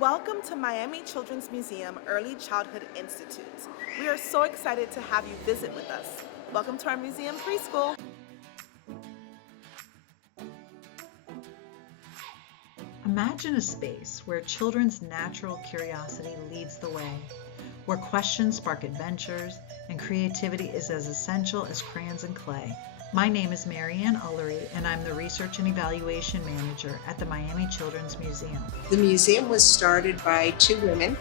Welcome to Miami Children's Museum Early Childhood Institute. We are so excited to have you visit with us. Welcome to our museum preschool. Imagine a space where children's natural curiosity leads the way, where questions spark adventures and creativity is as essential as crayons and clay. My name is Marianne Ullery, and I'm the Research and Evaluation Manager at the Miami Children's Museum. The museum was started by two women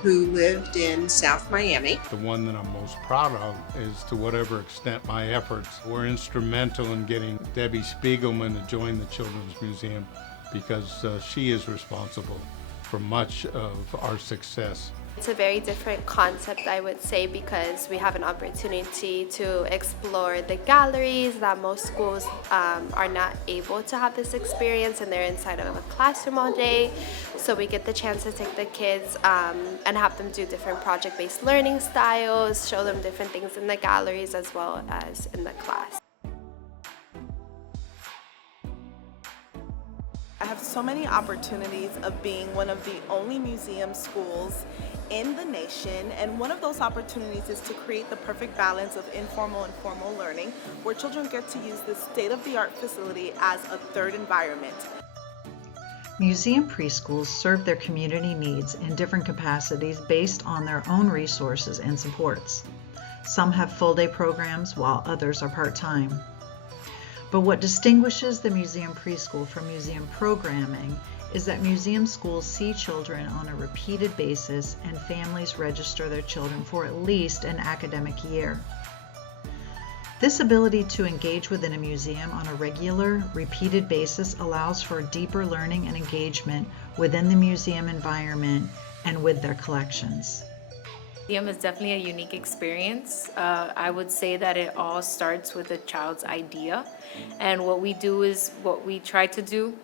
who lived in South Miami. The one that I'm most proud of is, to whatever extent my efforts were instrumental in getting Debbie Spiegelman to join the Children's Museum, because she is responsible for much of our success. It's a very different concept, I would say, because we have an opportunity to explore the galleries that most schools are not able to have this experience, and they're inside of a classroom all day. So we get the chance to take the kids and have them do different project-based learning styles, show them different things in the galleries as well as in the class. I have so many opportunities of being one of the only museum schools in the nation, and one of those opportunities is to create the perfect balance of informal and formal learning, where children get to use this state-of-the-art facility as a third environment. Museum preschools serve their community needs in different capacities based on their own resources and supports. Some have full-day programs, while others are part-time. But what distinguishes the museum preschool from museum programming is that museum schools see children on a repeated basis, and families register their children for at least an academic year. This ability to engage within a museum on a regular, repeated basis allows for deeper learning and engagement within the museum environment and with their collections. Museum is definitely a unique experience. I would say that it all starts with a child's idea, and what we try to do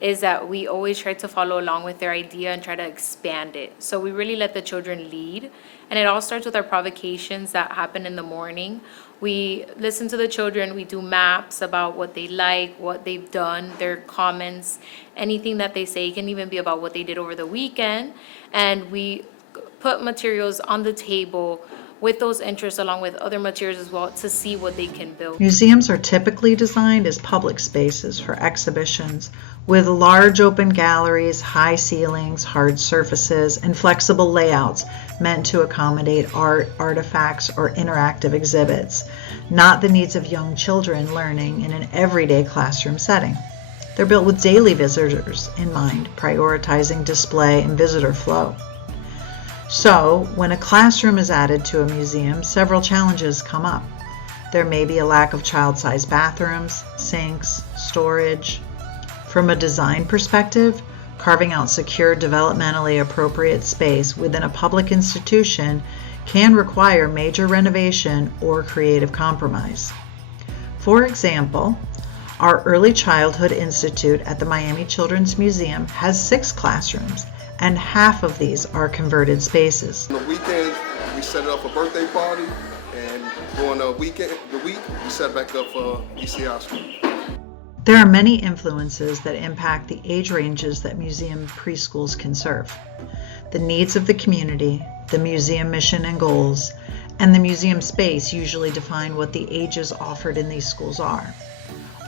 is that we always try to follow along with their idea and try to expand it. So we really let the children lead, and it all starts with our provocations that happen in the morning. We listen to the children, we do maps about what they like, what they've done, their comments, anything that they say. It can even be about what they did over the weekend, and we put materials on the table with those interests along with other materials as well to see what they can build. Museums are typically designed as public spaces for exhibitions with large open galleries, high ceilings, hard surfaces, and flexible layouts meant to accommodate art, artifacts, or interactive exhibits, not the needs of young children learning in an everyday classroom setting. They're built with daily visitors in mind, prioritizing display and visitor flow. So, when a classroom is added to a museum, several challenges come up. There may be a lack of child-sized bathrooms, sinks, storage. From a design perspective, carving out secure, developmentally appropriate space within a public institution can require major renovation or creative compromise. For example, our Early Childhood Institute at the Miami Children's Museum has 6 classrooms, and half of these are converted spaces. On the weekends, we set it up for birthday party, and during the week, we set back up for ECI school. There are many influences that impact the age ranges that museum preschools can serve. The needs of the community, the museum mission and goals, and the museum space usually define what the ages offered in these schools are.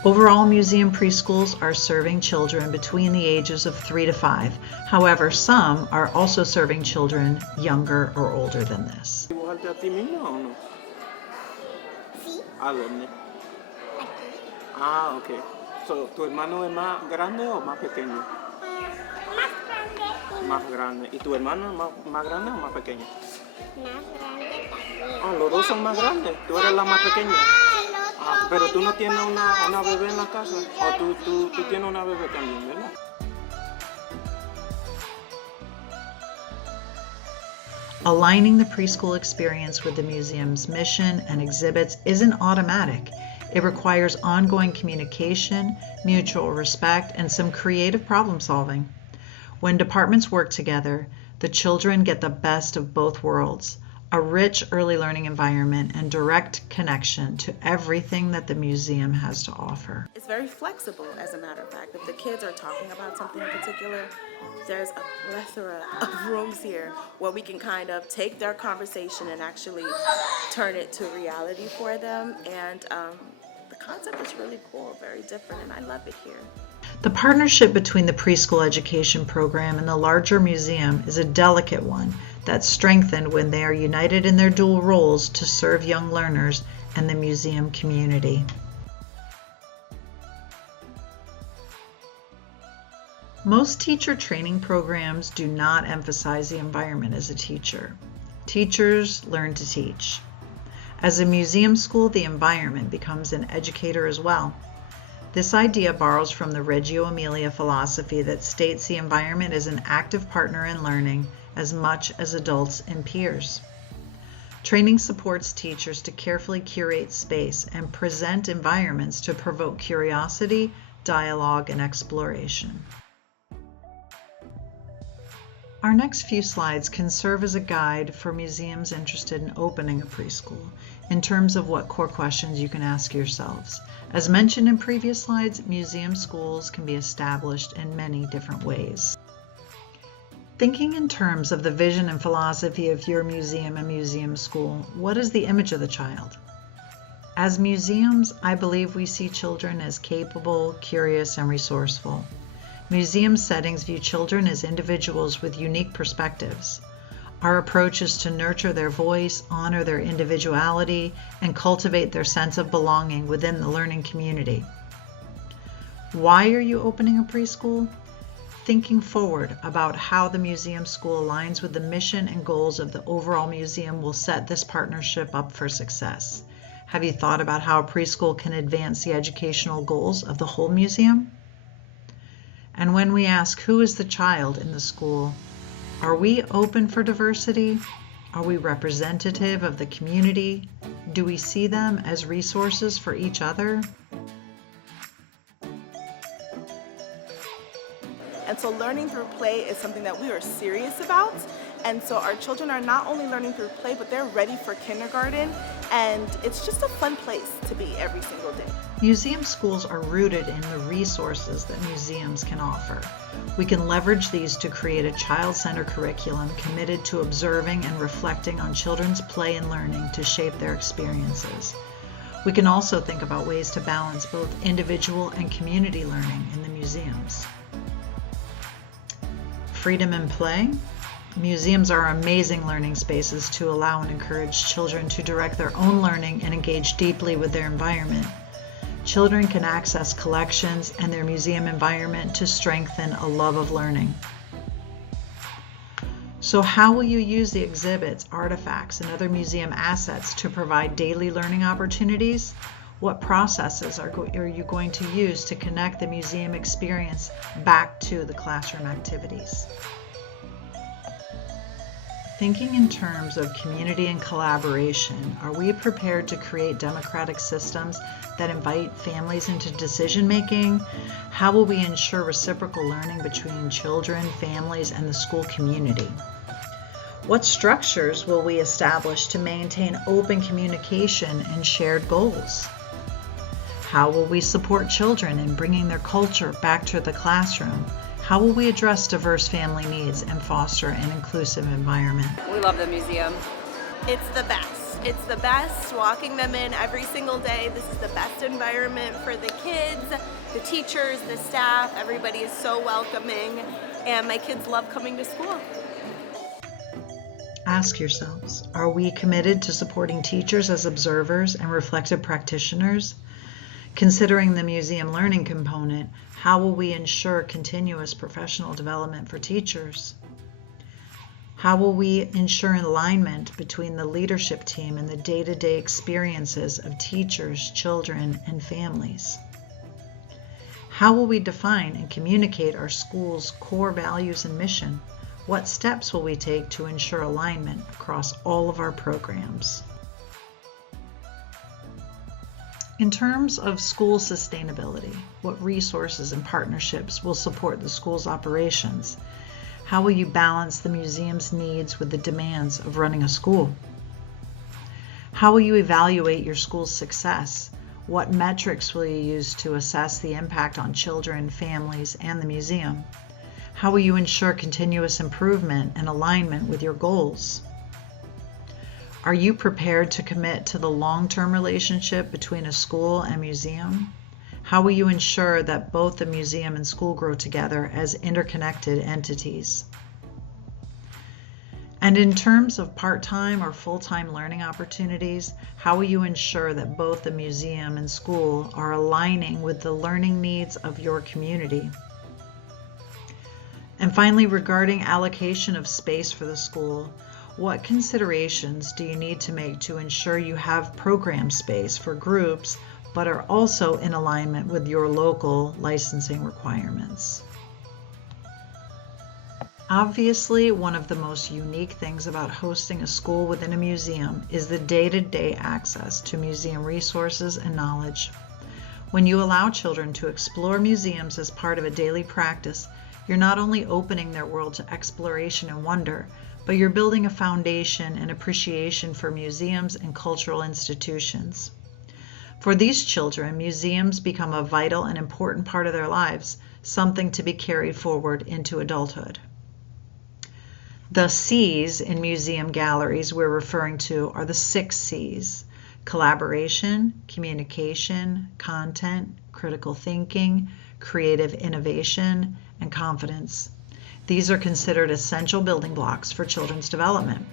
Overall, museum preschools are serving children between the ages of 3 to 5. However, some are also serving children younger or older than this. ¿Dibujarte a ti misma o no? Sí. ¿A dónde? Aquí. Ah, ok. So, ¿tu hermano es más grande o más pequeño? Más grande. Más grande. ¿Y tu hermano es más grande o más pequeño? Más grande también. Ah, los dos son más grandes. Tú eres la más pequeña. Ah, pero tú no tienes una bebé en la casa. O tú tienes una bebé también, ¿verdad? Aligning the preschool experience with the museum's mission and exhibits isn't automatic. It requires ongoing communication, mutual respect, and some creative problem solving. When departments work together, the children get the best of both worlds, a rich early learning environment, and direct connection to everything that the museum has to offer. It's very flexible, as a matter of fact. If the kids are talking about something in particular, there's a plethora of rooms here where we can kind of take their conversation and actually turn it to reality for them. And the concept is really cool, very different, and I love it here. The partnership between the preschool education program and the larger museum is a delicate one that's strengthened when they are united in their dual roles to serve young learners and the museum community. Most teacher training programs do not emphasize the environment as a teacher. Teachers learn to teach. As a museum school, the environment becomes an educator as well. This idea borrows from the Reggio Emilia philosophy that states the environment is an active partner in learning as much as adults and peers. Training supports teachers to carefully curate space and present environments to provoke curiosity, dialogue, and exploration. Our next few slides can serve as a guide for museums interested in opening a preschool in terms of what core questions you can ask yourselves. As mentioned in previous slides, museum schools can be established in many different ways. Thinking in terms of the vision and philosophy of your museum and museum school, what is the image of the child? As museums, I believe we see children as capable, curious, and resourceful. Museum settings view children as individuals with unique perspectives. Our approach is to nurture their voice, honor their individuality, and cultivate their sense of belonging within the learning community. Why are you opening a preschool? Thinking forward about how the museum school aligns with the mission and goals of the overall museum will set this partnership up for success. Have you thought about how a preschool can advance the educational goals of the whole museum? And when we ask who is the child in the school, are we open for diversity? Are we representative of the community? Do we see them as resources for each other? And so learning through play is something that we are serious about. And so our children are not only learning through play, but they're ready for kindergarten. And it's just a fun place to be every single day. Museum schools are rooted in the resources that museums can offer. We can leverage these to create a child-centered curriculum committed to observing and reflecting on children's play and learning to shape their experiences. We can also think about ways to balance both individual and community learning in the museums. Freedom in play. Museums are amazing learning spaces to allow and encourage children to direct their own learning and engage deeply with their environment. Children can access collections and their museum environment to strengthen a love of learning. So how will you use the exhibits, artifacts, and other museum assets to provide daily learning opportunities? What processes are you going to use to connect the museum experience back to the classroom activities? Thinking in terms of community and collaboration, are we prepared to create democratic systems that invite families into decision making? How will we ensure reciprocal learning between children, families, and the school community? What structures will we establish to maintain open communication and shared goals? How will we support children in bringing their culture back to the classroom? How will we address diverse family needs and foster an inclusive environment? We love the museum. It's the best. It's the best. Walking them in every single day. This is the best environment for the kids, the teachers, the staff. Everybody is so welcoming, and my kids love coming to school. Ask yourselves, are we committed to supporting teachers as observers and reflective practitioners? Considering the museum learning component, how will we ensure continuous professional development for teachers? How will we ensure alignment between the leadership team and the day-to-day experiences of teachers, children, and families? How will we define and communicate our school's core values and mission? What steps will we take to ensure alignment across all of our programs? In terms of school sustainability, what resources and partnerships will support the school's operations? How will you balance the museum's needs with the demands of running a school? How will you evaluate your school's success? What metrics will you use to assess the impact on children, families, and the museum? How will you ensure continuous improvement and alignment with your goals? Are you prepared to commit to the long-term relationship between a school and museum? How will you ensure that both the museum and school grow together as interconnected entities? And in terms of part-time or full-time learning opportunities, how will you ensure that both the museum and school are aligning with the learning needs of your community? And finally, regarding allocation of space for the school, what considerations do you need to make to ensure you have program space for groups, but are also in alignment with your local licensing requirements? Obviously, one of the most unique things about hosting a school within a museum is the day-to-day access to museum resources and knowledge. When you allow children to explore museums as part of a daily practice, you're not only opening their world to exploration and wonder, but you're building a foundation and appreciation for museums and cultural institutions. For these children, museums become a vital and important part of their lives, something to be carried forward into adulthood. The C's in museum galleries we're referring to are the 6 C's: collaboration, communication, content, critical thinking, creative innovation, and confidence. These are considered essential building blocks for children's development.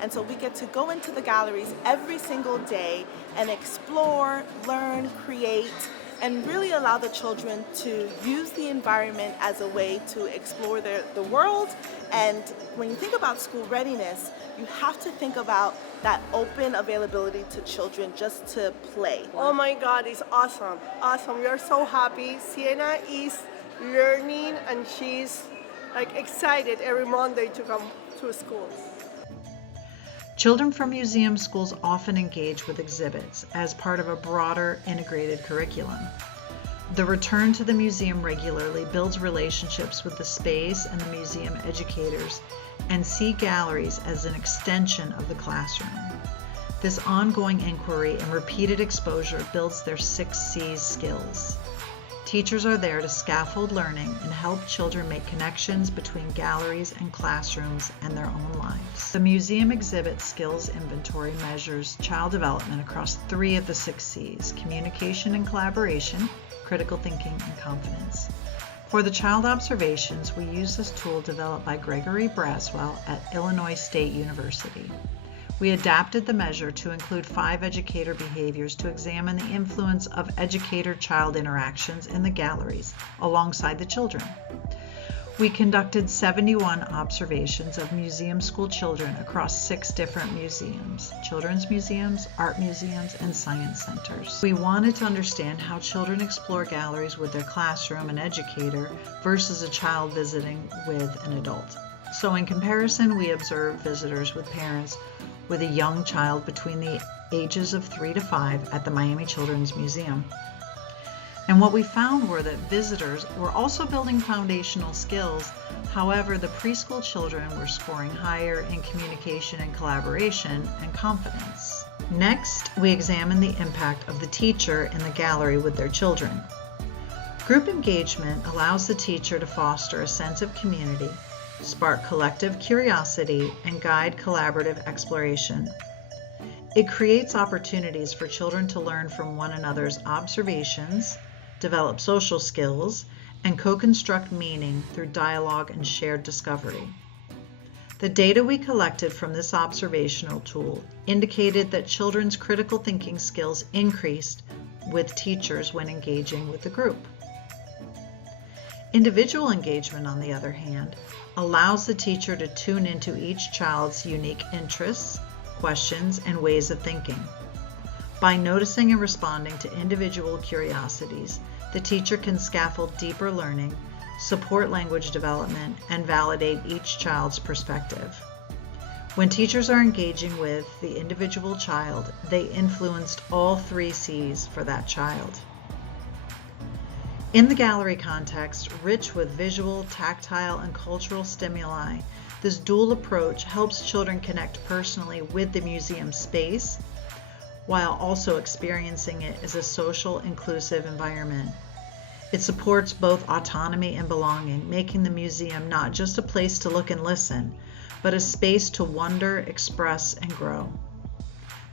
And so we get to go into the galleries every single day and explore, learn, create, and really allow the children to use the environment as a way to explore the world. And when you think about school readiness, you have to think about that open availability to children just to play. Oh my God, it's awesome. Awesome. We are so happy. Sienna is learning and she's like excited every Monday to come to school. Children from museum schools often engage with exhibits as part of a broader integrated curriculum. The return to the museum regularly builds relationships with the space and the museum educators and see galleries as an extension of the classroom. This ongoing inquiry and repeated exposure builds their 6 C's skills. Teachers are there to scaffold learning and help children make connections between galleries and classrooms and their own lives. The museum exhibit skills inventory measures child development across 3 of the 6 C's: communication and collaboration, critical thinking, and confidence. For the child observations, we use this tool developed by Gregory Braswell at Illinois State University. We adapted the measure to include 5 educator behaviors to examine the influence of educator-child interactions in the galleries alongside the children. We conducted 71 observations of museum school children across 6 different museums: children's museums, art museums, and science centers. We wanted to understand how children explore galleries with their classroom and educator versus a child visiting with an adult. So in comparison, we observed visitors with parents with a young child between the ages of 3 to 5 at the Miami Children's Museum. And what we found were that visitors were also building foundational skills. However, the preschool children were scoring higher in communication and collaboration and confidence. Next, we examined the impact of the teacher in the gallery with their children. Group engagement allows the teacher to foster a sense of community, spark collective curiosity, and guide collaborative exploration. It creates opportunities for children to learn from one another's observations, develop social skills, and co-construct meaning through dialogue and shared discovery. The data we collected from this observational tool indicated that children's critical thinking skills increased with teachers when engaging with the group. Individual engagement, on the other hand, allows the teacher to tune into each child's unique interests, questions, and ways of thinking. By noticing and responding to individual curiosities, the teacher can scaffold deeper learning, support language development, and validate each child's perspective. When teachers are engaging with the individual child, they influenced all 3 C's for that child. In the gallery context, rich with visual, tactile, and cultural stimuli, this dual approach helps children connect personally with the museum space, while also experiencing it as a social, inclusive environment. It supports both autonomy and belonging, making the museum not just a place to look and listen, but a space to wonder, express, and grow.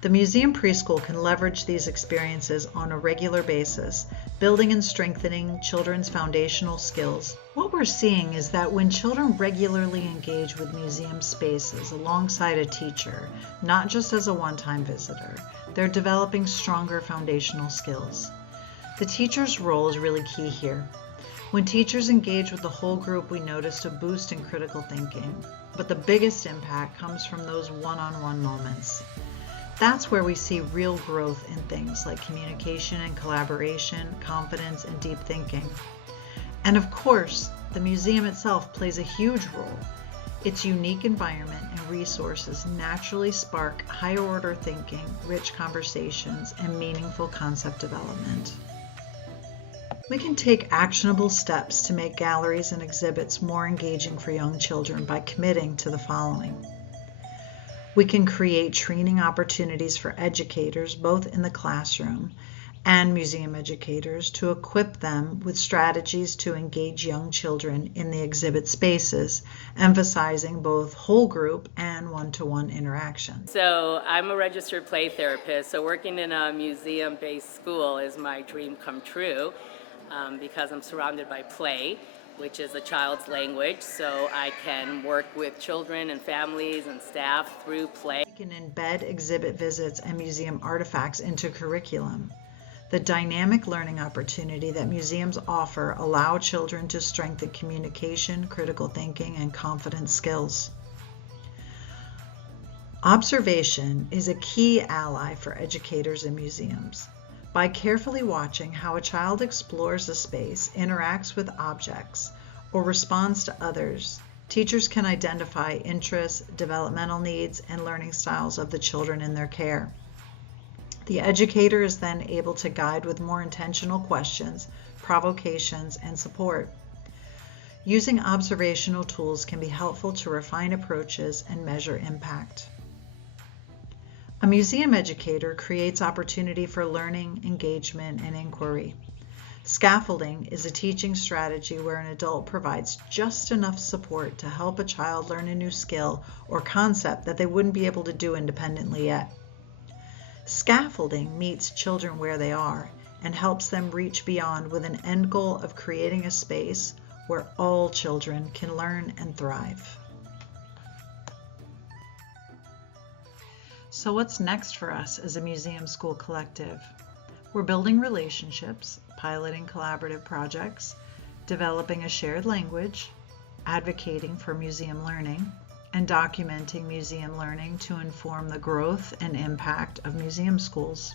The Museum Preschool can leverage these experiences on a regular basis, building and strengthening children's foundational skills. What we're seeing is that when children regularly engage with museum spaces alongside a teacher, not just as a one-time visitor, they're developing stronger foundational skills. The teacher's role is really key here. When teachers engage with the whole group, we noticed a boost in critical thinking, but the biggest impact comes from those one-on-one moments. That's where we see real growth in things like communication and collaboration, confidence, and deep thinking. And of course, the museum itself plays a huge role. Its unique environment and resources naturally spark higher order thinking, rich conversations, and meaningful concept development. We can take actionable steps to make galleries and exhibits more engaging for young children by committing to the following. We can create training opportunities for educators, both in the classroom and museum educators, to equip them with strategies to engage young children in the exhibit spaces, emphasizing both whole group and one-to-one interaction. So I'm a registered play therapist, so working in a museum-based school is my dream come true because I'm surrounded by play, which is a child's language, so I can work with children and families and staff through play. We can embed exhibit visits and museum artifacts into curriculum. The dynamic learning opportunity that museums offer allow children to strengthen communication, critical thinking, and confidence skills. Observation is a key ally for educators in museums. By carefully watching how a child explores a space, interacts with objects, or responds to others, teachers can identify interests, developmental needs, and learning styles of the children in their care. The educator is then able to guide with more intentional questions, provocations, and support. Using observational tools can be helpful to refine approaches and measure impact. A museum educator creates opportunity for learning, engagement, and inquiry. Scaffolding is a teaching strategy where an adult provides just enough support to help a child learn a new skill or concept that they wouldn't be able to do independently yet. Scaffolding meets children where they are and helps them reach beyond with an end goal of creating a space where all children can learn and thrive. So what's next for us as a museum school collective? We're building relationships, piloting collaborative projects, developing a shared language, advocating for museum learning, and documenting museum learning to inform the growth and impact of museum schools.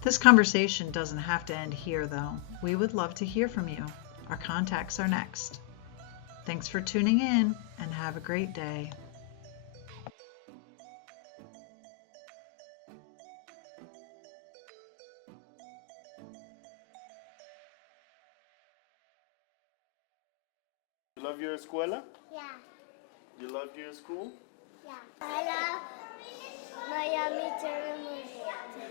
This conversation doesn't have to end here, though. We would love to hear from you. Our contacts are next. Thanks for tuning in, and have a great day. You love your escuela? Yeah. You love your school? Yeah. I love Miami Museum.